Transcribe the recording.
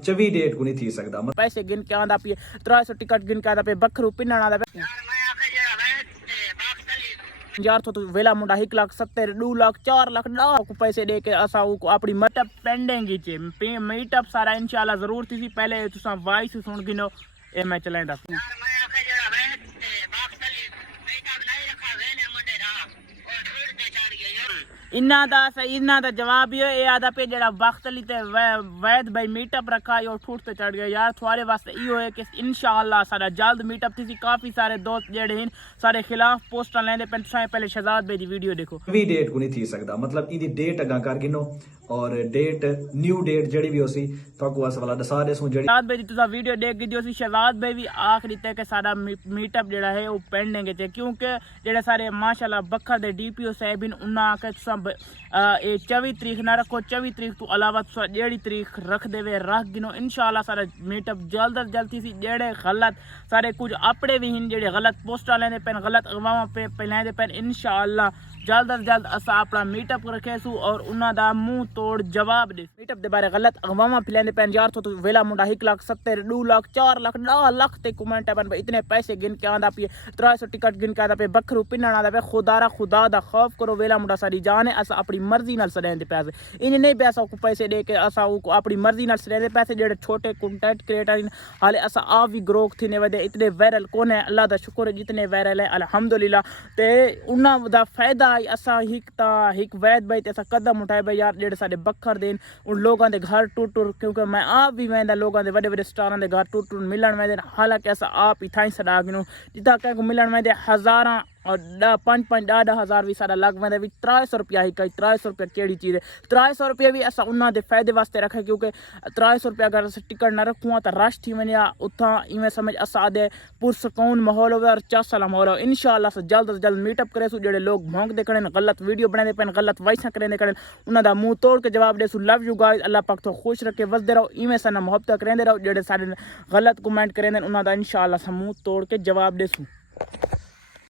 24 date को नहीं थी सकता पैसे गिन के आंदा पे 300 टिकट गिन के आंदा पे बखरू पिन्नण आंदा पे यार तो वेला मुंडा 1,70,000 2 लाख 4 लाख को पैसे दे के असा अपनी मीटअप पेंडिंग चे मीटअप सारा इंशाल्लाह जरूर थी पहले तुसा वॉइस सुन गिनो ए मैं चलांदा इन्ना दा जवाब ये आदा पे जेड़ा वक्त अली ते वैद भाई मीटअप रखा यो ठूठ ते चढ़ गया यार थोड़े वास्ते इहो है कि इंशाअल्लाह सारा जल्द मीटअप थी काफी सारे दोस्त जेड़े हैं सारे खिलाफ पोस्टर लेंदे पे तुसा पहले शहजाद भाई दी वीडियो देखो 20 डेट को नहीं थी सकता मतलब इदी डेट अगा कर गिनो और डेट न्यू डेट जड़ी भी होसी ताको अस वाला दसा दे सु जड़ी शहजाद भाई तुसा वीडियो देख गिदियो सी शहजाद भाई भी आखिरी ते के सारा मीटअप जेड़ा है वो पेंडिंग है क्योंकि जेड़े सारे माशाल्लाह बखर दे डीपीओ साहब इन उन्ना के तुसा ए 24 तरीक ना रखो 24 तरीक तो अलावा तुसा जेड़ी तरीक रख देवे रख गिनो इंशाल्लाह सारा मीटअप जल्द अज जल्द थी जेड़े गलत सारे कुछ अपने भी हैं जेड़े गलत पोस्टर लेंदे पेन गलत अगवावां पे लेंदे पेन इंशाल्लाह जल्द अज जल्द असा अपना मीटअप रखे सू और उन्ना दा मुंह तोड़ जवाब दे मीटअप दे बारे गलत अगवावां फिलेंदे पेन यार तो वेला मुंडा 1,70,000 2 लाख 4 लाख 10 लाख ते कमेंट है पर इतने पैसे गिन के आंदा पे 300 टिकट गिन के आंदा पे बखरू पिन्नण आंदा पे खुदा दा खौफ करो वेला मुंडा सारी जान है असा अपनी मर्जी नाल सरेंदे पैसे इन नहीं पैसा को पैसे दे के असा अपनी मर्जी नाल सरेंदे पैसे जेड़े छोटे कंटेंट क्रिएटर हाले असा आ भी ग्रोथ थी ने वदे इतने वायरल कौन है अल्लाह दा शुक्र है जितने वायरल है अल्हम्दुलिल्लाह ते उन्ना दा फायदा असा हिक वैद भाई ते असा कदम उठाए भाई यार जेड़े साडे बखर देन उन लोगों दे घर टूट क्योंकि मैं आप भी वेंदा लोगों दे बड़े स्टारां दे घर टूट मिलन वेंदे हालांकि असा आप ही थाई सदा गिनो जिदा के मिलन वेंदे हजारां और 5-10,000 भी सारा लग वेंदे भी 300 रुपया ही कई 300 रुपया केड़ी चीज है 300 रुपया भी असा उन्ना दे फायदे वास्ते रखे क्योंकि 300 रुपया अगर अस टिकट ना रखुआ तो रश थी वने उथा इवें समझ असा दे पुरसकून माहौल होवे और चस वाला माहौल हो इंशाल्लाह से जल्द से जल्द मीटअप करे सु जेड़े लोग भौंक दे करें गलत वीडियो बनाते पेन गलत वॉइस करें करें उन्ना दा मुंह तोड़ के जवाब दे सु लव यू गाइस अल्लाह पाक तो खुश रखे वसदे रहो इवें सना मोहब्बत करेंदे रहो जेड़े सारे गलत कमेंट करें उन्ना दा इंशाल्लाह से मुंह तोड़ के जवाब दे सु